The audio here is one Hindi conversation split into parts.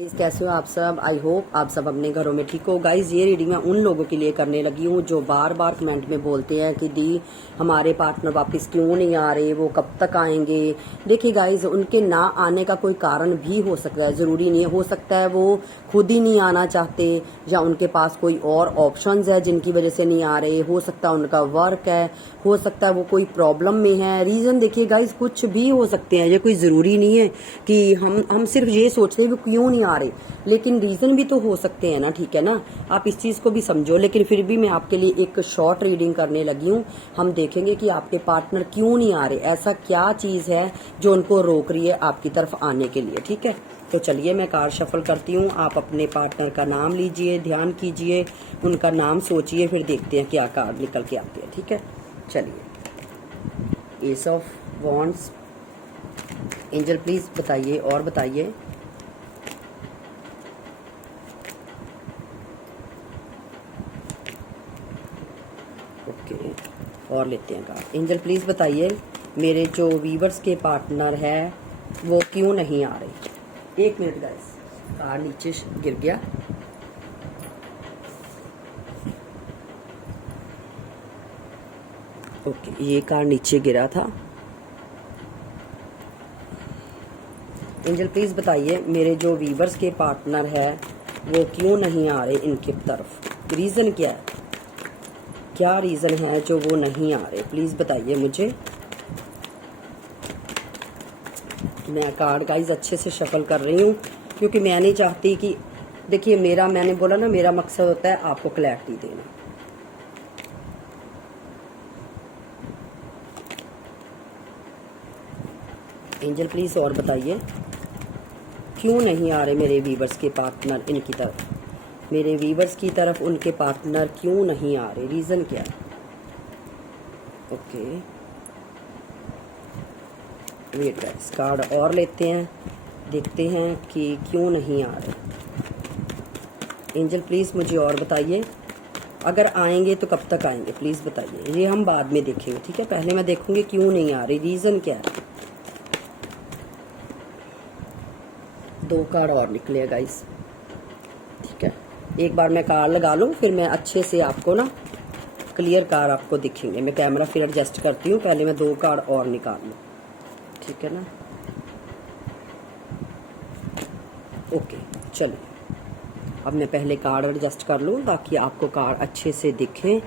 गाइस कैसे हो आप सब। आई होप आप सब अपने घरों में ठीक हो। गाइस ये रीडिंग मैं उन लोगों के लिए करने लगी हूँ जो बार बार कमेंट में बोलते हैं कि दी हमारे पार्टनर वापस क्यों नहीं आ रहे, वो कब तक आएंगे। देखिए गाइस, उनके ना आने का कोई कारण भी हो सकता है, जरूरी नहीं है। हो सकता है वो खुद ही नहीं आना चाहते या उनके पास कोई और ऑप्शंस है जिनकी वजह से नहीं आ रहे। हो सकता है उनका वर्क है, हो सकता है वो कोई प्रॉब्लम में है। रीजन देखिए गाइस कुछ भी हो सकते हैं, ये कोई जरूरी नहीं है कि हम सिर्फ ये सोचते हैं वो क्यों नहीं आ रहे, लेकिन रीजन भी तो हो सकते हैं ना। ठीक है ना, आप इस चीज को भी समझो। लेकिन फिर भी मैं आपके लिए एक शॉर्ट रीडिंग करने लगी हूँ। हम देखेंगे कि आपके पार्टनर क्यों नहीं आ रहे, ऐसा क्या चीज है जो उनको रोक रही है आपकी तरफ आने के लिए। ठीक है, तो चलिए मैं कार्ड शफल करती हूँ। आप अपने पार्टनर का नाम लीजिए, ध्यान कीजिए, उनका नाम सोचिए, फिर देखते हैं क्या कार्ड निकल के आते हैं। ठीक है, चलिए। S of wands, angel please बताइए और बताइए। ओके, और लेते हैं कार्ड। एंजल प्लीज बताइए मेरे जो वीवर्स के पार्टनर है वो क्यों नहीं आ रहे। एक मिनट गाइस, कार्ड नीचे गिर गया। ओके, ये कार्ड नीचे गिरा था। एंजल प्लीज बताइए मेरे जो वीवर्स के पार्टनर है वो क्यों नहीं आ रहे इनकी तरफ। रीजन क्या है, क्या रीजन है जो वो नहीं आ रहे, प्लीज बताइए मुझे। मैं कार्ड गाइस अच्छे से शफल कर रही हूँ क्योंकि मैं नहीं चाहती कि, देखिए मैंने बोला ना, मेरा मकसद होता है आपको क्लैरिटी देना। एंजल प्लीज और बताइए क्यों नहीं आ रहे मेरे वीवर्स के पार्टनर इनकी तरफ। मेरे वीवर्स की तरफ उनके पार्टनर क्यों नहीं आ रहे, रीजन क्या है। ओके, वेट गाइस, कार्ड और लेते हैं, देखते हैं कि क्यों नहीं आ रहे। एंजल प्लीज मुझे और बताइए, अगर आएंगे तो कब तक आएंगे, प्लीज बताइए। ये हम बाद में देखेंगे, ठीक है। पहले मैं देखूंगी क्यों नहीं आ रही, रीजन क्या है। दो कार्ड और निकले गाइस, ठीक है। एक बार मैं कार्ड लगा लूं, फिर मैं अच्छे से आपको ना क्लियर कार्ड आपको दिखेंगे। मैं कैमरा फिर एडजस्ट करती हूँ, पहले मैं दो कार्ड और निकाल लूँ, ठीक है ना। ओके, चलिए अब मैं पहले कार्ड एडजस्ट कर लूँ ताकि आपको कार्ड अच्छे से दिखे,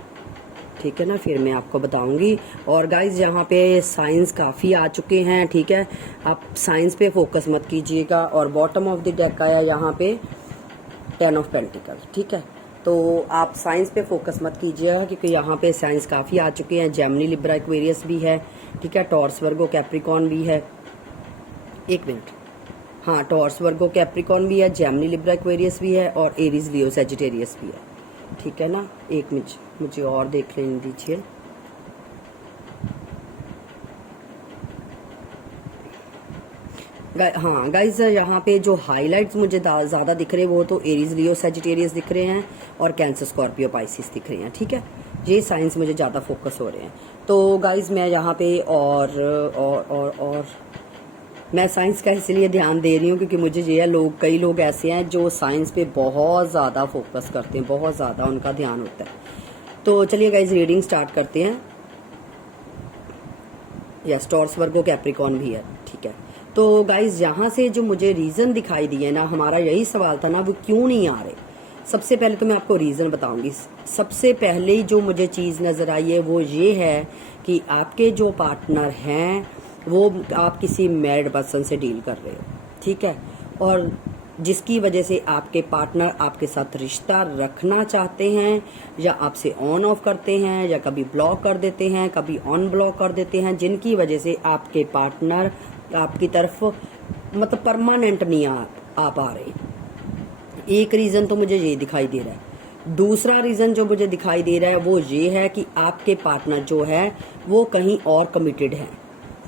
ठीक है ना, फिर मैं आपको बताऊंगी। और गाइज यहाँ पे साइंस काफ़ी आ चुके हैं, ठीक है। आप साइंस पे फोकस मत कीजिएगा। और बॉटम ऑफ द डेक आया यहाँ पे 10 ऑफ पेंटिकल, ठीक है। तो आप साइंस पे फोकस मत कीजिएगा क्योंकि यहाँ पे साइंस काफ़ी आ चुके हैं। जेमिनी, लिब्रा, एक्वेरियस भी है, ठीक है। टॉर्स, वर्गो, कैप्रिकॉर्न भी है। एक मिनट, हाँ, टॉर्स, वर्गो, कैप्रिकॉर्न भी है, जेमिनी, लिब्रा, एक्वेरियस भी है, और एरीज, लियो, सजिटेरियस भी है, ठीक है ना। एक मिनट मुझे और देख लेने दीजिए। हाँ गाइज, यहाँ पे जो हाइलाइट्स मुझे ज़्यादा दिख रहे हैं वो तो एरीज, लियो, सजिटेरियस दिख रहे हैं, और कैंसर, स्कॉर्पियो, पाइसिस दिख रहे हैं, ठीक है। ये साइंस मुझे ज़्यादा फोकस हो रहे हैं। तो गाइज मैं यहाँ पे और मैं साइंस का इसलिए ध्यान दे रही हूँ क्योंकि मुझे ये है, कई लोग ऐसे हैं जो साइंस पे बहुत ज़्यादा फोकस करते हैं, बहुत ज़्यादा उनका ध्यान होता है। तो चलिए गाइज रीडिंग स्टार्ट करते हैं। यस, टॉर्स, वर्गो, कैप्रिकॉर्न भी है, ठीक है। तो गाइज यहाँ से जो मुझे रीजन दिखाई दिए ना, हमारा यही सवाल था ना, वो क्यों नहीं आ रहे। सबसे पहले तो मैं आपको रीजन बताऊंगी। सबसे पहले जो मुझे चीज नजर आई है वो ये है कि आपके जो पार्टनर हैं वो आप किसी मैरिड पर्सन से डील कर रहे हो, ठीक है। और जिसकी वजह से आपके पार्टनर आपके साथ रिश्ता रखना चाहते हैं, या आपसे ऑन ऑफ करते हैं, या कभी ब्लॉक कर देते हैं, कभी ऑन ब्लॉक कर देते हैं, जिनकी वजह से आपके पार्टनर आपकी तरफ मतलब परमानेंट नहीं आ पा रहे। एक रीजन तो मुझे ये दिखाई दे रहा है। दूसरा रीजन जो मुझे दिखाई दे रहा है वो ये है कि आपके पार्टनर जो है वो कहीं और कमिटेड है।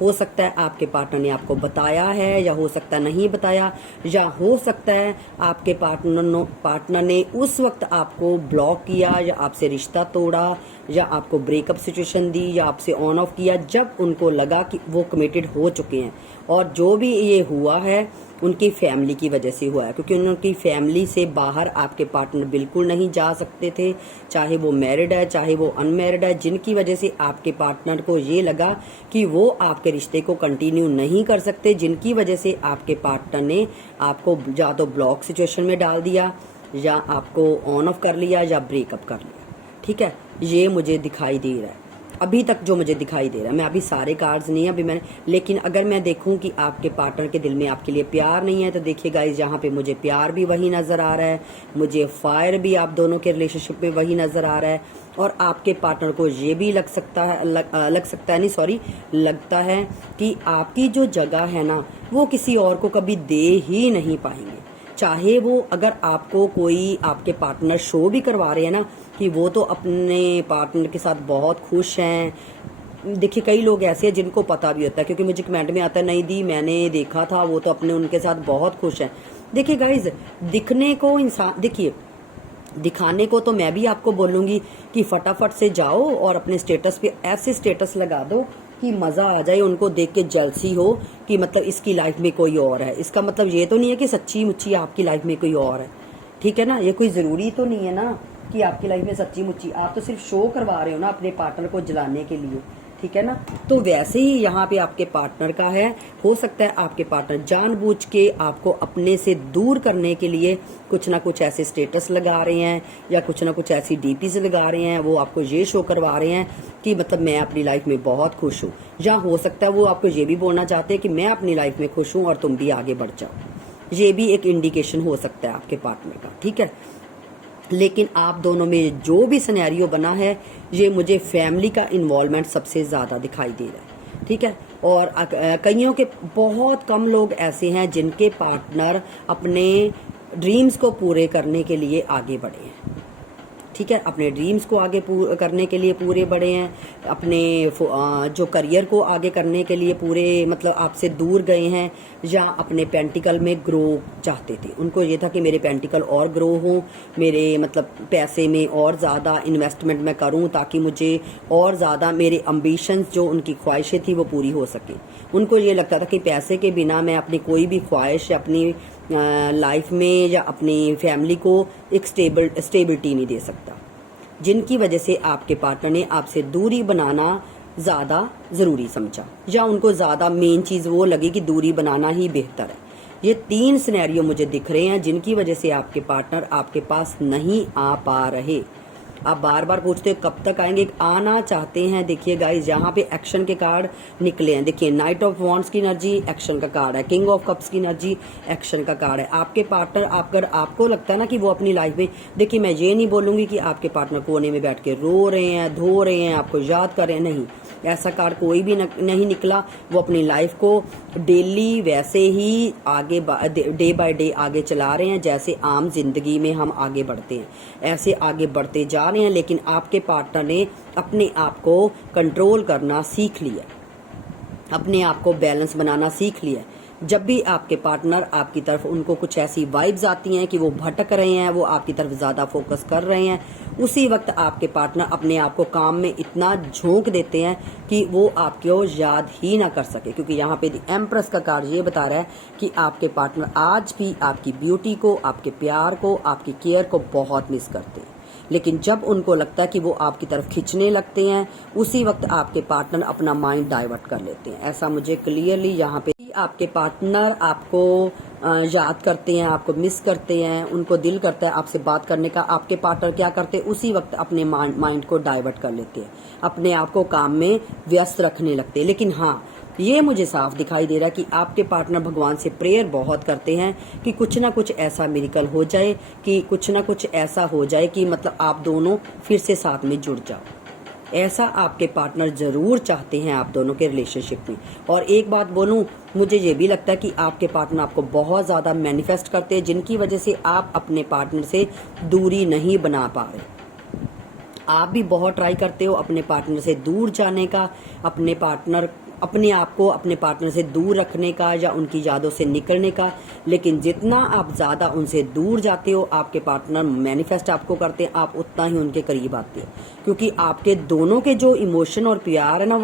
हो सकता है आपके पार्टनर ने आपको बताया है, या हो सकता है नहीं बताया, या हो सकता है आपके पार्टनर ने उस वक्त आपको ब्लॉक किया, या आपसे रिश्ता तोड़ा, या आपको ब्रेकअप सिचुएशन दी, या आपसे ऑन ऑफ किया जब उनको लगा कि वो कमिटेड हो चुके हैं। और जो भी ये हुआ है उनकी फैमिली की वजह से हुआ है, क्योंकि उनकी फैमिली से बाहर आपके पार्टनर बिल्कुल नहीं जा सकते थे, चाहे वो मैरिड है चाहे वो अनमैरिड है, जिनकी वजह से आपके पार्टनर को ये लगा कि वो आपके रिश्ते को कंटिन्यू नहीं कर सकते, जिनकी वजह से आपके पार्टनर ने आपको या तो ब्लॉक सिचुएशन में डाल दिया या आपको ऑन ऑफ कर लिया या ब्रेकअप कर लिया। ठीक है, ये मुझे दिखाई दे रहा है अभी तक, जो मुझे दिखाई दे रहा है। मैं अभी सारे कार्ड्स नहीं अभी मैंने, लेकिन अगर मैं देखूं कि आपके पार्टनर के दिल में आपके लिए प्यार नहीं है, तो देखिए गाइस, यहाँ पे मुझे प्यार भी वही नजर आ रहा है, मुझे फायर भी आप दोनों के रिलेशनशिप में वही नजर आ रहा है, और आपके पार्टनर को ये भी लगता है कि आपकी जो जगह है ना वो किसी और को कभी दे ही नहीं पाएंगे। चाहे वो, अगर आपको कोई आपके पार्टनर शो भी करवा रहे हैं ना कि वो तो अपने पार्टनर के साथ बहुत खुश हैं, देखिए कई लोग ऐसे हैं जिनको पता भी होता है, क्योंकि मुझे कमेंट में आता है नहीं दी मैंने देखा था वो तो अपने उनके साथ बहुत खुश हैं। देखिए गाइज, दिखने को इंसान, देखिए दिखाने को तो मैं भी आपको बोलूंगी कि फटाफट से जाओ और अपने स्टेटस पे ऐसे स्टेटस लगा दो कि मजा आ जाए, उनको देख के जलसी हो कि मतलब इसकी लाइफ में कोई और है। इसका मतलब ये तो नहीं है कि सच्ची मुच्ची आपकी लाइफ में कोई और है, ठीक है ना, ये कोई जरूरी तो नहीं है ना कि आपकी लाइफ में सच्ची मुच्ची, आप तो सिर्फ शो करवा रहे हो ना अपने पार्टनर को जलाने के लिए, ठीक है ना। तो वैसे ही यहाँ पे आपके पार्टनर का है, हो सकता है आपके पार्टनर जानबूझ के आपको अपने से दूर करने के लिए कुछ ना कुछ ऐसे स्टेटस लगा रहे हैं या कुछ ना कुछ ऐसी डीपीज लगा रहे हैं, वो आपको ये शो करवा रहे हैं कि मतलब मैं अपनी लाइफ में बहुत खुश हूँ, या हो सकता है वो आपको ये भी बोलना चाहते हैं कि मैं अपनी लाइफ में खुश हूँ और तुम भी आगे बढ़ जाओ। ये भी एक इंडिकेशन हो सकता है आपके पार्टनर का, ठीक है। लेकिन आप दोनों में जो भी सिनेरियो बना है, ये मुझे फैमिली का इन्वॉल्वमेंट सबसे ज़्यादा दिखाई दे रहा है, ठीक है। और कईयों के, बहुत कम लोग ऐसे हैं जिनके पार्टनर अपने ड्रीम्स को पूरे करने के लिए आगे बढ़े हैं, ठीक है, अपने ड्रीम्स को आगे करने के लिए पूरे बढ़े हैं, अपने जो करियर को आगे करने के लिए पूरे मतलब आपसे दूर गए हैं, या अपने पेंटिकल में ग्रो चाहते थे। उनको ये था कि मेरे पेंटिकल और ग्रो हों, मेरे मतलब पैसे में और ज़्यादा इन्वेस्टमेंट मैं करूं ताकि मुझे और ज़्यादा मेरे अम्बिशंस, जो उनकी ख्वाहिशें थी वो पूरी हो सके। उनको ये लगता था कि पैसे के बिना मैं अपनी कोई भी ख्वाहिश अपनी लाइफ में या अपनी फैमिली को एक स्टेबिलिटी नहीं दे सकता, जिनकी वजह से आपके पार्टनर ने आपसे दूरी बनाना ज़्यादा ज़रूरी समझा, या उनको ज़्यादा मेन चीज़ वो लगी कि दूरी बनाना ही बेहतर है। ये 3 सिनेरियो मुझे दिख रहे हैं जिनकी वजह से आपके पार्टनर आपके पास नहीं आ पा रहे। आप बार बार पूछते हो कब तक आएंगे, आना चाहते हैं। देखिए गाइस, यहाँ पे एक्शन के कार्ड निकले हैं, देखिए नाइट ऑफ वॉन्ड्स की एनर्जी एक्शन का कार्ड है, किंग ऑफ कप्स की एनर्जी एक्शन का कार्ड है। आपके पार्टनर, अगर आपको लगता है ना कि वो अपनी लाइफ में, देखिए मैं ये नहीं बोलूंगी कि आपके पार्टनर कोने में बैठ के रो रहे हैं, धो रहे हैं, आपको याद कर रहे हैं, नहीं, ऐसा कार्ड कोई भी नहीं निकला। वो अपनी लाइफ को डेली वैसे ही आगे डे बाय डे आगे चला रहे हैं, जैसे आम जिंदगी में हम आगे बढ़ते हैं ऐसे आगे बढ़ते जा रहे हैं। लेकिन आपके पार्टनर ने अपने आप को कंट्रोल करना सीख लिया, अपने आप को बैलेंस बनाना सीख लिया। जब भी आपके पार्टनर आपकी तरफ, उनको कुछ ऐसी वाइब्स आती हैं कि वो भटक रहे हैं, वो आपकी तरफ ज्यादा फोकस कर रहे हैं, उसी वक्त आपके पार्टनर अपने आप को काम में इतना झोंक देते हैं कि वो आपको याद ही ना कर सके। क्योंकि यहाँ पे द एम्प्रेस का कार्ड ये बता रहा है कि आपके पार्टनर आज भी आपकी ब्यूटी को, आपके प्यार को, आपकी केयर को बहुत मिस करते हैं। लेकिन जब उनको लगता है कि वो आपकी तरफ खिंचने लगते हैं, उसी वक्त आपके पार्टनर अपना माइंड डाइवर्ट कर लेते हैं। ऐसा मुझे क्लियरली यहाँ पे, आपके पार्टनर आपको याद करते हैं, आपको मिस करते हैं, उनको दिल करता है आपसे बात करने का। आपके पार्टनर क्या करते हैं, उसी वक्त अपने माइंड को डाइवर्ट कर लेते हैं, अपने आप को काम में व्यस्त रखने लगते हैं। लेकिन हाँ, ये मुझे साफ दिखाई दे रहा है कि आपके पार्टनर भगवान से प्रेयर बहुत करते हैं कि कुछ ना कुछ ऐसा मिरेकल हो जाए, कि कुछ ना कुछ ऐसा हो जाए कि मतलब आप दोनों फिर से साथ में जुड़ जाओ। ऐसा आपके पार्टनर जरूर चाहते हैं आप दोनों के रिलेशनशिप में। और एक बात बोलूं, मुझे ये भी लगता है कि आपके पार्टनर आपको बहुत ज्यादा मैनिफेस्ट करते हैं, जिनकी वजह से आप अपने पार्टनर से दूरी नहीं बना पा रहे। आप भी बहुत ट्राई करते हो अपने पार्टनर से दूर जाने का, अपने आप को अपने पार्टनर से दूर रखने का, या उनकी यादों से निकलने का। लेकिन जितना आप ज्यादा उनसे दूर जाते हो, आपके पार्टनर मैनिफेस्ट आपको करते हैं, आप उतना ही उनके करीब आते हैं। क्योंकि आपके दोनों के जो इमोशन और प्यार है ना,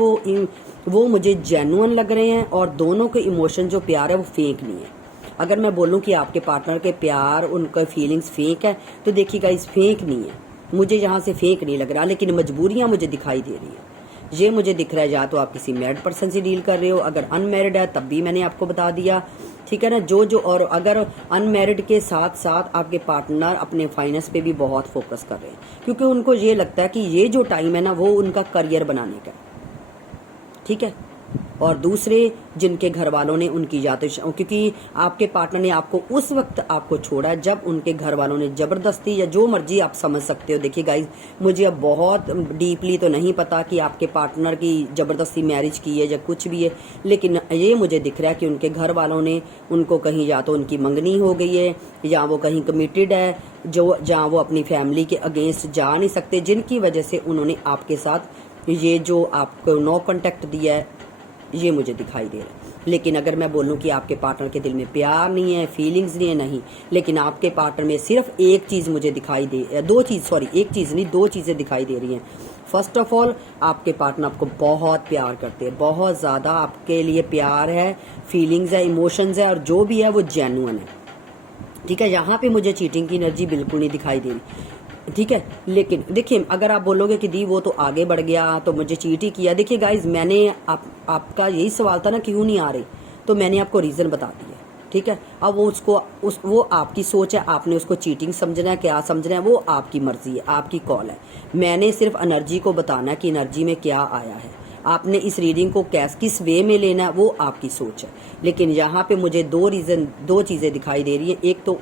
वो मुझे जेन्युइन लग रहे हैं, और दोनों के इमोशन जो प्यार है वो फेक नहीं है। अगर मैं बोलूं कि आपके पार्टनर के प्यार, उनका फीलिंग्स फेक है, तो देखिएगा इस फेक नहीं है, मुझे यहाँ से फेक नहीं लग रहा, लेकिन मजबूरियां मुझे दिखाई दे रही है। ये मुझे दिख रहा है, या तो आप किसी मैरिड पर्सन से डील कर रहे हो, अगर अनमैरिड है तब भी मैंने आपको बता दिया, ठीक है ना। जो और अगर अनमैरिड के साथ साथ आपके पार्टनर अपने फाइनेंस पे भी बहुत फोकस कर रहे हैं, क्योंकि उनको ये लगता है कि ये जो टाइम है ना वो उनका करियर बनाने का, ठीक है। और दूसरे जिनके घर वालों ने उनकी क्योंकि आपके पार्टनर ने आपको उस वक्त आपको छोड़ा जब उनके घर वालों ने जबरदस्ती, या जो मर्जी आप समझ सकते हो। देखिए गाइज, मुझे अब बहुत डीपली तो नहीं पता कि आपके पार्टनर की जबरदस्ती मैरिज की है या कुछ भी है, लेकिन ये मुझे दिख रहा है कि उनके घर वालों ने उनको कहीं, या तो उनकी मंगनी हो गई है, या वो कहीं कमिटेड है, जो जहाँ वो अपनी फैमिली के अगेंस्ट जा नहीं सकते, जिनकी वजह से उन्होंने आपके साथ ये जो आपको नो कॉन्टेक्ट दिया है, ये मुझे दिखाई दे रहा है। लेकिन अगर मैं बोलूं कि आपके पार्टनर के दिल में प्यार नहीं है, फीलिंग्स नहीं है, नहीं, लेकिन आपके पार्टनर में सिर्फ एक चीज मुझे दिखाई दे, एक चीज नहीं, दो चीजें दिखाई दे रही हैं। फर्स्ट ऑफ ऑल, आपके पार्टनर आपको बहुत प्यार करते हैं, बहुत ज्यादा आपके लिए प्यार है, फीलिंग्स है, इमोशंस है, और जो भी है वो जेन्युइन है, ठीक है। यहाँ पे मुझे चीटिंग की एनर्जी बिल्कुल नहीं दिखाई दे रही, ठीक है। लेकिन देखिए, अगर आप बोलोगे कि दी वो तो आगे बढ़ गया तो मुझे चीट ही किया, देखिए गाइज, मैंने आपका यही सवाल था ना क्यों नहीं आ रही, तो मैंने आपको रीजन बता दिया, ठीक है। अब वो आपकी सोच है, आपने उसको चीटिंग समझना है, क्या समझना है, वो आपकी मर्जी है, आपकी कॉल है। मैंने सिर्फ एनर्जी को बताना है कि एनर्जी में क्या आया है, आपने इस रीडिंग को किस वे में लेना है, वो आपकी सोच है। लेकिन यहाँ पे मुझे दो चीजें दिखाई दे रही है। एक तो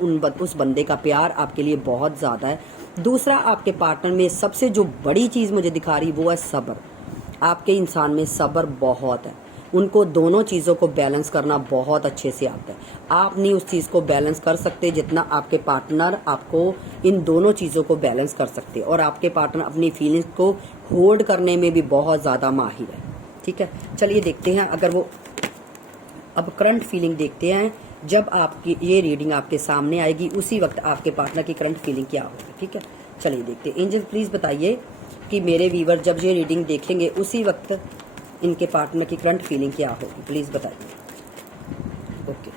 उस बंदे का प्यार आपके लिए बहुत ज्यादा है, दूसरा आपके पार्टनर में सबसे जो बड़ी चीज मुझे दिखा रही वो है सब्र। आपके इंसान में सब्र बहुत है, उनको दोनों चीजों को बैलेंस करना बहुत अच्छे से आता है। आप नहीं उस चीज को बैलेंस कर सकते जितना आपके पार्टनर आपको इन दोनों चीजों को बैलेंस कर सकते, और आपके पार्टनर अपनी फीलिंग्स को होल्ड करने में भी बहुत ज्यादा माहिर है, ठीक है। चलिए देखते हैं, अगर वो अब करंट फीलिंग देखते हैं। जब आपकी ये रीडिंग आपके सामने आएगी उसी वक्त आपके पार्टनर की करंट फीलिंग क्या होगी, ठीक है। चलिए देखते हैं। एंजल प्लीज बताइए कि मेरे व्यूवर जब ये रीडिंग देखेंगे उसी वक्त इनके पार्टनर की करंट फीलिंग क्या होगी, प्लीज बताइए। ओके,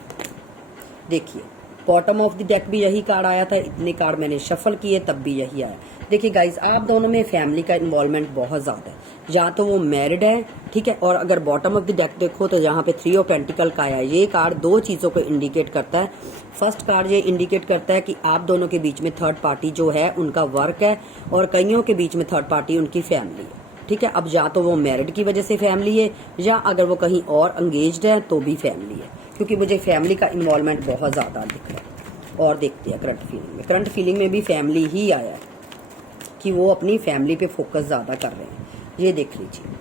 देखिए, बॉटम ऑफ द डेक भी यही कार्ड आया था, इतने कार्ड मैंने शफल किए तब भी यही आया। देखिए गाइज, आप दोनों में फैमिली का इन्वॉल्वमेंट बहुत ज्यादा है, या तो वो मैरिड है, ठीक है। और अगर बॉटम ऑफ द डेक देखो तो यहाँ पे 3 ऑफ पेंटिकल का आया है। ये कार्ड दो चीजों को इंडिकेट करता है। फर्स्ट कार्ड ये इंडिकेट करता है कि आप दोनों के बीच में थर्ड पार्टी जो है उनका वर्क है, और कईयों के बीच में थर्ड पार्टी उनकी फैमिली है, ठीक है। अब या तो वो मैरिड की वजह से फैमिली है, या अगर वो कहीं और एंगेज्ड है तो भी फैमिली है, क्योंकि मुझे फैमिली का इन्वॉल्वमेंट बहुत ज्यादा दिख रहा है। और देखते हैं करंट फीलिंग में, करंट फीलिंग में भी फैमिली ही आया है कि वो अपनी फैमिली पे फोकस ज्यादा कर रहे हैं। ये देख लीजिए,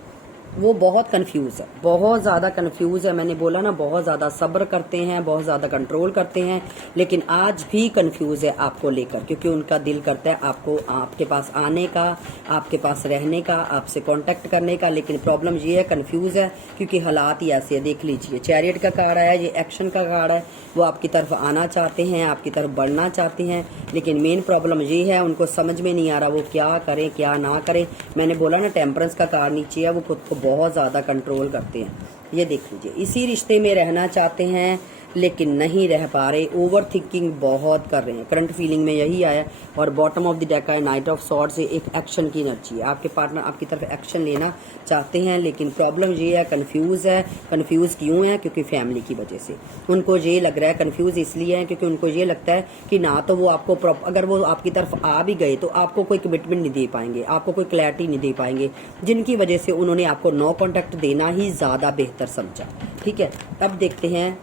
वो बहुत कंफ्यूज है, बहुत ज़्यादा कंफ्यूज है। मैंने बोला ना, बहुत ज़्यादा सब्र करते हैं, बहुत ज़्यादा कंट्रोल करते हैं, लेकिन आज भी कंफ्यूज है आपको लेकर, क्योंकि उनका दिल करता है आपको आपके पास आने का, आपके पास रहने का, आपसे कांटेक्ट करने का। लेकिन प्रॉब्लम ये है, कंफ्यूज है, क्योंकि हालात ही ऐसे है। देख लीजिए, चैरियट का कार्ड है, ये एक्शन का कार्ड है। वो आपकी तरफ आना चाहते हैं, आपकी तरफ बढ़ना चाहते हैं, लेकिन मेन प्रॉब्लम ये है उनको समझ में नहीं आ रहा वो क्या करें क्या ना करें। मैंने बोला ना, टेम्परेंस का कार्ड नीचे है, वो खुद को बहुत ज़्यादा कंट्रोल करते हैं। ये देख लीजिए, इसी रिश्ते में रहना चाहते हैं लेकिन नहीं रह पा रहे, ओवर थिंकिंग बहुत कर रहे हैं। करंट फीलिंग में यही आया। और बॉटम ऑफ द डेक है नाइट ऑफ सॉर्ड्स, से एक एक्शन की एनर्जी है। आपके पार्टनर आपकी तरफ एक्शन लेना चाहते हैं, लेकिन प्रॉब्लम ये है, कंफ्यूज है। कंफ्यूज क्यों है? क्योंकि फैमिली की वजह से उनको ये लग रहा है। कंफ्यूज इसलिए है क्योंकि उनको ये लगता है कि ना तो वो आपको अगर वो आपकी तरफ आ भी गए तो आपको कोई कमिटमेंट नहीं दे पाएंगे, आपको कोई क्लैरिटी नहीं दे पाएंगे, जिनकी वजह से उन्होंने आपको नो कॉन्टैक्ट देना ही ज़्यादा बेहतर समझा। ठीक है, अब देखते हैं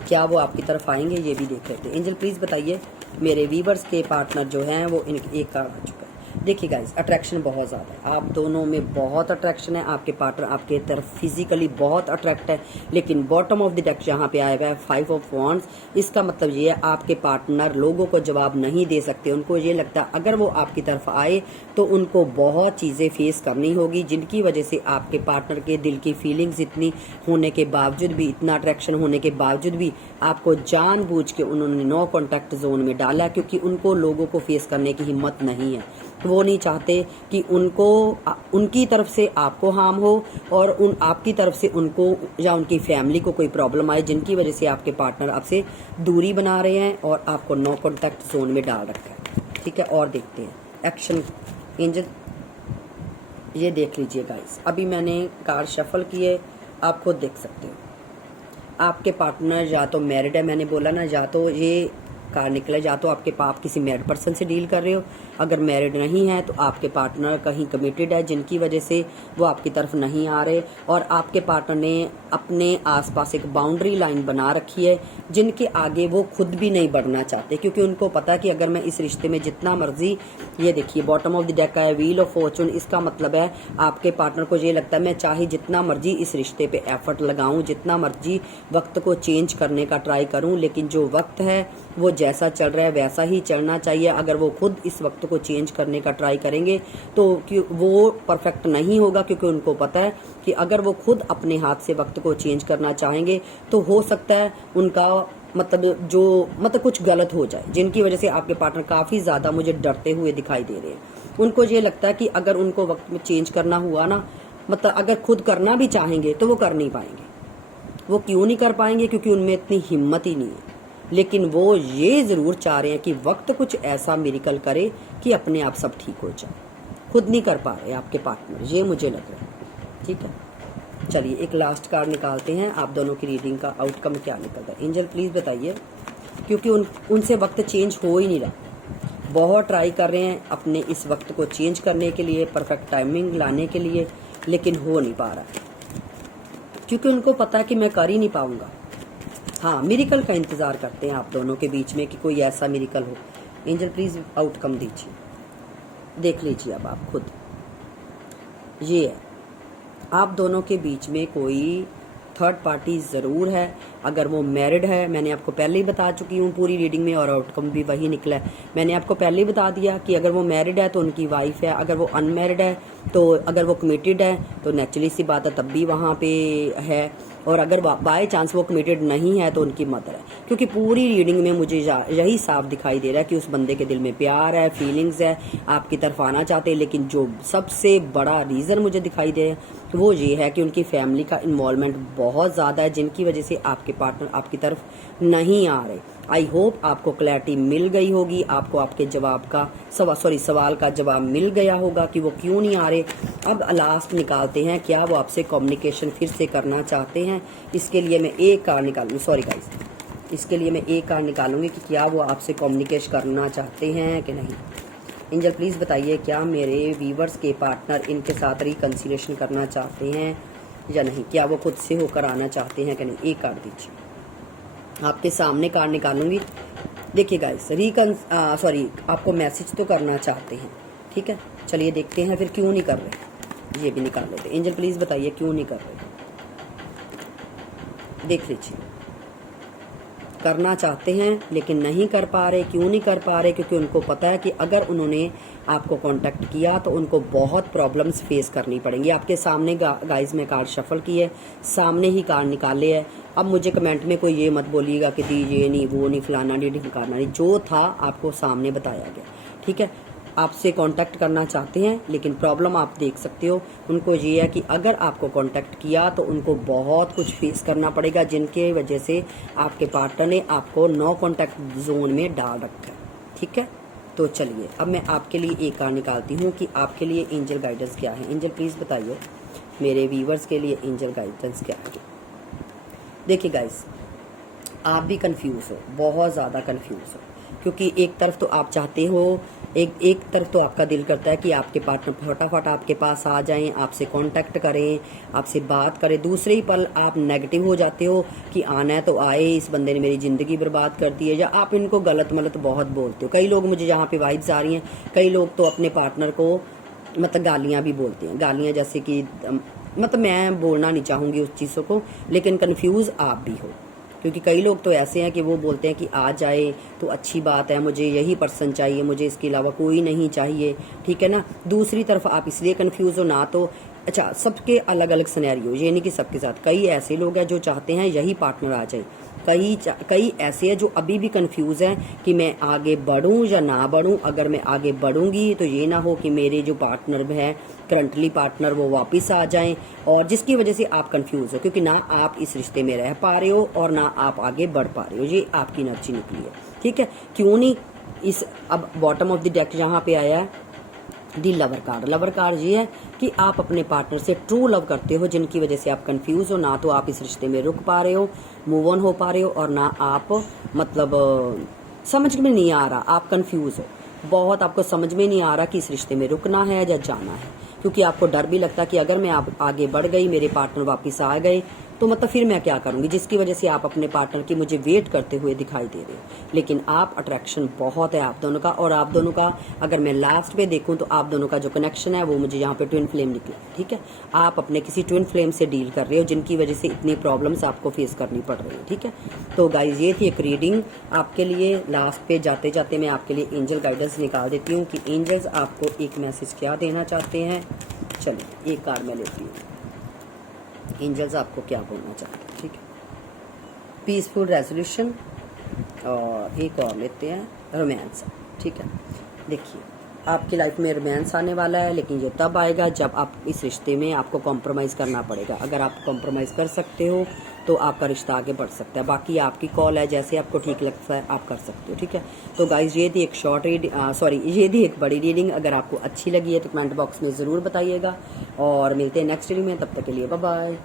क्या वो आपकी तरफ आएंगे, ये भी देख लेते हैं। एंजल प्लीज़ बताइए, मेरे वीवर्स के पार्टनर जो हैं वो एक कार्ड आ चुका है। देखिए गाइस, अट्रैक्शन बहुत ज़्यादा है, आप दोनों में बहुत अट्रैक्शन है। आपके पार्टनर आपके तरफ फिजिकली बहुत अट्रैक्ट है, लेकिन बॉटम ऑफ द डेक यहाँ पे आया हुआ है 5 ऑफ वॉन्ड्स। इसका मतलब ये है आपके पार्टनर लोगों को जवाब नहीं दे सकते। उनको ये लगता है अगर वो आपकी तरफ आए तो उनको बहुत चीज़ें फेस करनी होगी, जिनकी वजह से आपके पार्टनर के दिल की फीलिंग्स इतनी होने के बावजूद भी, इतना अट्रैक्शन होने के बावजूद भी आपको जानबूझ के उन्होंने नो कॉन्टैक्ट जोन में डाला, क्योंकि उनको लोगों को फेस करने की हिम्मत नहीं है। वो नहीं चाहते कि उनकी तरफ से आपको हार्म हो और आपकी तरफ से उनको या उनकी फैमिली को कोई प्रॉब्लम आए, जिनकी वजह से आपके पार्टनर आपसे दूरी बना रहे हैं और आपको नो कॉन्टैक्ट जोन में डाल रखा है। ठीक है, और देखते हैं एक्शन एंजल। ये देख लीजिए गाइस, अभी मैंने कार्ड शफल किए, आप खुद देख सकते हो। आपके पार्टनर या तो मैरिड है, मैंने बोला ना, या तो ये कार्ड निकला, या तो आपके पाप किसी मैरिड पर्सन से डील कर रहे हो। अगर मैरिड नहीं है तो आपके पार्टनर कहीं कमिटेड है, जिनकी वजह से वो आपकी तरफ नहीं आ रहे और आपके पार्टनर ने अपने आसपास एक बाउंड्री लाइन बना रखी है, जिनके आगे वो खुद भी नहीं बढ़ना चाहते, क्योंकि उनको पता है कि अगर मैं इस रिश्ते में जितना मर्जी, ये देखिए बॉटम ऑफ द डेक का है व्हील ऑफ फॉर्चून। इसका मतलब है आपके पार्टनर को ये लगता है मैं चाहे जितना मर्जी इस रिश्ते पे एफर्ट लगाऊं, जितना मर्जी वक्त को चेंज करने का ट्राई करूं, लेकिन जो वक्त है वो जैसा चल रहा है वैसा ही चलना चाहिए। अगर वो खुद इस वक्त को चेंज करने का ट्राई करेंगे तो वो परफेक्ट नहीं होगा, क्योंकि उनको पता है कि अगर वो खुद अपने हाथ से वक्त को चेंज करना चाहेंगे तो हो सकता है उनका मतलब कुछ गलत हो जाए, जिनकी वजह से आपके पार्टनर काफी ज्यादा मुझे डरते हुए दिखाई दे रहे हैं। उनको ये लगता है कि अगर उनको वक्त में चेंज करना हुआ ना, मतलब अगर खुद करना भी चाहेंगे तो वो कर नहीं पाएंगे। वो क्यों नहीं कर पाएंगे? क्योंकि उनमें इतनी हिम्मत ही नहीं है। लेकिन वो ये जरूर चाह रहे हैं कि वक्त कुछ ऐसा मिरेकल करे कि अपने आप सब ठीक हो जाए। खुद नहीं कर पा रहे आपके पार्टनर, ये मुझे लग रहा है। ठीक है, चलिए एक लास्ट कार्ड निकालते हैं, आप दोनों की रीडिंग का आउटकम क्या निकलता है। एंजल प्लीज बताइए, क्योंकि उनसे वक्त चेंज हो ही नहीं रहा। बहुत ट्राई कर रहे हैं अपने इस वक्त को चेंज करने के लिए, परफेक्ट टाइमिंग लाने के लिए, लेकिन हो नहीं पा रहा, क्योंकि उनको पता है कि मैं कर ही नहीं पाऊंगा। हाँ, मिरेकल का इंतजार करते हैं आप दोनों के बीच में कि कोई ऐसा मिरेकल हो। एंजल प्लीज आउटकम दीजिए, देख लीजिए अब आप खुद। ये है, आप दोनों के बीच में कोई थर्ड पार्टी जरूर है। अगर वो मैरिड है, मैंने आपको पहले ही बता चुकी हूँ पूरी रीडिंग में, और आउटकम भी वही निकला है। मैंने आपको पहले ही बता दिया कि अगर वो मैरिड है तो उनकी वाइफ है, अगर वो अनमैरिड है तो, अगर वो कमिटेड है तो नेचुरली सी बात है तब भी वहाँ पे है, और अगर बाय चांस वो कमिटेड नहीं है तो उनकी मदर है। क्योंकि पूरी रीडिंग में मुझे यही साफ दिखाई दे रहा है कि उस बंदे के दिल में प्यार है, फीलिंग्स है, आपकी तरफ आना चाहते हैं। लेकिन जो सबसे बड़ा रीज़न मुझे दिखाई दे रहा है वो ये है कि उनकी फैमिली का इन्वॉल्वमेंट बहुत ज़्यादा है, जिनकी वजह से आपके पार्टनर आपकी तरफ नहीं आ रहे। आई होप आपको क्लैरिटी मिल गई होगी, आपको आपके जवाब का सवाल का जवाब मिल गया होगा कि वो क्यों नहीं आ रहे। अब लास्ट निकालते हैं, क्या वो आपसे कम्युनिकेशन फिर से करना चाहते हैं। इसके लिए मैं एक कार्ड निकालूंगी, सॉरी गाइस, इसके लिए मैं एक कार्ड निकालूंगी कि क्या वो आपसे कम्युनिकेट करना चाहते हैं कि नहीं। एंजल प्लीज़ बताइए, क्या मेरे व्यूवर्स के पार्टनर इनके साथ रिकन्सिलेशन करना चाहते हैं या नहीं, क्या वो खुद से होकर आना चाहते हैं कि नहीं। एक कार्ड दीजिए, आपके सामने कार्ड निकालूंगी। देखिए गाइस, आपको मैसेज तो करना चाहते हैं, ठीक है। चलिए देखते हैं फिर क्यों नहीं कर रहे, ये भी निकाल लेते। एंजल प्लीज़ बताइए क्यों नहीं कर रहे। देख लीजिए, करना चाहते हैं लेकिन नहीं कर पा रहे। क्यों नहीं कर पा रहे? क्योंकि उनको पता है कि अगर उन्होंने आपको कांटेक्ट किया तो उनको बहुत प्रॉब्लम्स फेस करनी पड़ेंगी। आपके सामने गाइस में कार्ड शफल की है, सामने ही कार्ड निकाले है। अब मुझे कमेंट में कोई ये मत बोलिएगा कि दी ये नहीं वो नहीं फलाना नहीं ढिमकाना नहीं, जो था आपको सामने बताया गया, ठीक है। आपसे कांटेक्ट करना चाहते हैं लेकिन प्रॉब्लम आप देख सकते हो, उनको ये है कि अगर आपको कांटेक्ट किया तो उनको बहुत कुछ फेस करना पड़ेगा, जिनके वजह से आपके पार्टनर ने आपको नो कांटेक्ट जोन में डाल रखा है, ठीक है। तो चलिए अब मैं आपके लिए एक कार्ड निकालती हूँ कि आपके लिए एंजल गाइडेंस क्या है। एंजल प्लीज़ बताइए मेरे व्यूवर्स के लिए एंजल गाइडेंस क्या है। देखिए गाइस, आप भी कंफ्यूज हो, बहुत ज़्यादा कंफ्यूज हो, क्योंकि एक तरफ तो आप चाहते हो, एक तरफ तो आपका दिल करता है कि आपके पार्टनर फटाफट आपके पास आ जाएं, आपसे कांटेक्ट करें, आपसे बात करें। दूसरे ही पल आप नेगेटिव हो जाते हो कि आना है तो आए, इस बंदे ने मेरी ज़िंदगी बर्बाद कर दी है, या आप इनको गलत मलत बहुत बोलते हो। कई लोग, मुझे यहाँ पे वाइब्स आ रही हैं, कई लोग तो अपने पार्टनर को मतलब गालियाँ भी बोलते हैं, गालियाँ जैसे कि मतलब मैं बोलना नहीं चाहूँगी उस चीज़ों को, लेकिन कन्फ्यूज़ आप भी हो। क्योंकि कई लोग तो ऐसे हैं कि वो बोलते हैं कि आ जाए तो अच्छी बात है, मुझे यही पर्सन चाहिए, मुझे इसके अलावा कोई नहीं चाहिए, ठीक है ना। दूसरी तरफ आप इसलिए कंफ्यूज हो ना, तो अच्छा सबके अलग अलग सिनेरियो, ये नहीं कि सबके साथ, कई ऐसे लोग हैं जो चाहते हैं यही पार्टनर आ जाए, कई ऐसे हैं जो अभी भी कंफ्यूज हैं कि मैं आगे बढ़ूं या ना बढ़ूं। अगर मैं आगे बढ़ूंगी तो ये ना हो कि मेरे जो पार्टनर है, करंटली पार्टनर, वो वापस आ जाएं, और जिसकी वजह से आप कंफ्यूज हो, क्योंकि ना आप इस रिश्ते में रह पा रहे हो और ना आप आगे बढ़ पा रहे हो। ये आपकी एनर्जी निकली है, ठीक है। क्यों नहीं इस अब बॉटम ऑफ द डेक जहाँ पे आया है दी लवर कार्ड। लवर कार्ड ये है कि आप अपने पार्टनर से ट्रू लव करते हो, जिनकी वजह से आप कंफ्यूज हो, ना तो आप इस रिश्ते में रुक पा रहे हो, मूव ऑन हो पा रहे हो, और ना आप मतलब समझ में नहीं आ रहा, आप कंफ्यूज हो बहुत, आपको समझ में नहीं आ रहा कि इस रिश्ते में रुकना है या जाना है, क्योंकि आपको डर भी लगता है कि अगर मैं आप आगे बढ़ गई, मेरे पार्टनर वापस आ गए, तो मतलब फिर मैं क्या करूंगी, जिसकी वजह से आप अपने पार्टनर की मुझे वेट करते हुए दिखाई दे रहे हो। लेकिन आप अट्रैक्शन बहुत है आप दोनों का, और आप दोनों का अगर मैं लास्ट पे देखूं तो आप दोनों का जो कनेक्शन है वो मुझे यहाँ पे ट्विन फ्लेम निकला, ठीक है। आप अपने किसी ट्विन फ्लेम से डील कर रहे हो, जिनकी वजह से इतनी प्रॉब्लम्स आपको फेस करनी पड़ रही है, ठीक है। तो गाइज ये थी एक रीडिंग आपके लिए। लास्ट पे जाते जाते मैं आपके लिए एंजल गाइडेंस निकाल देती हूँ कि एंजल्स आपको एक मैसेज क्या देना चाहते हैं। चलिए एक कार्ड मैं लेती हूँ, एंजल्स आपको क्या बोलना चाहते हैं, ठीक है। पीसफुल रेजोल्यूशन, और एक और लेते हैं रोमांस, ठीक है। देखिए आपकी लाइफ में रोमांस आने वाला है, लेकिन ये तब आएगा जब आप इस रिश्ते में आपको कॉम्प्रोमाइज़ करना पड़ेगा। अगर आप कॉम्प्रोमाइज़ कर सकते हो तो आपका रिश्ता आगे बढ़ सकता है, बाकी आपकी कॉल है, जैसे आपको ठीक लगता है आप कर सकते हो, ठीक है। तो गाइज ये थी एक शॉर्ट ये थी एक बड़ी रीडिंग। अगर आपको अच्छी लगी है तो कमेंट बॉक्स में ज़रूर बताइएगा, और मिलते हैं नेक्स्ट रीडिंग में, तब तक के लिए बाय बाय।